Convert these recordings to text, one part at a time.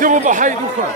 دبوا بحي دوكا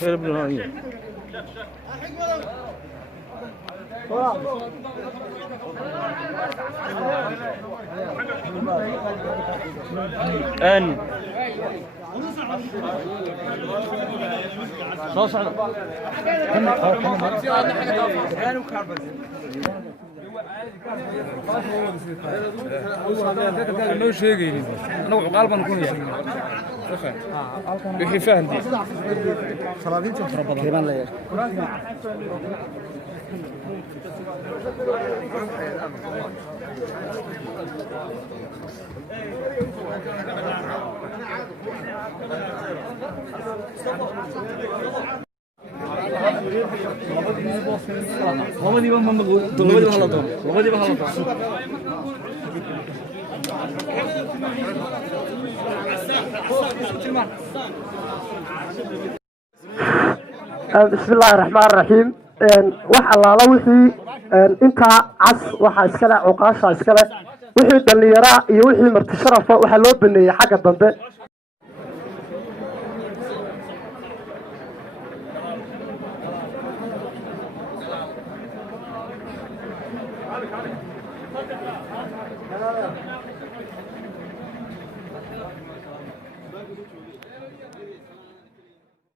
خير بالهاي ان صوص على لو شيء نوع قلبا نكون بحي فهمتي صلابين تفربض كيبان لا labadii baan ma labadii baan la doon labadii baan la doon بسم الله الرحمن الرحيم waxa laala wixii inta cas waxa iskala cuqaasha iskala wixii dhalinyara iyo wixii marti sharafa waxa loo baneeyay xagga dambe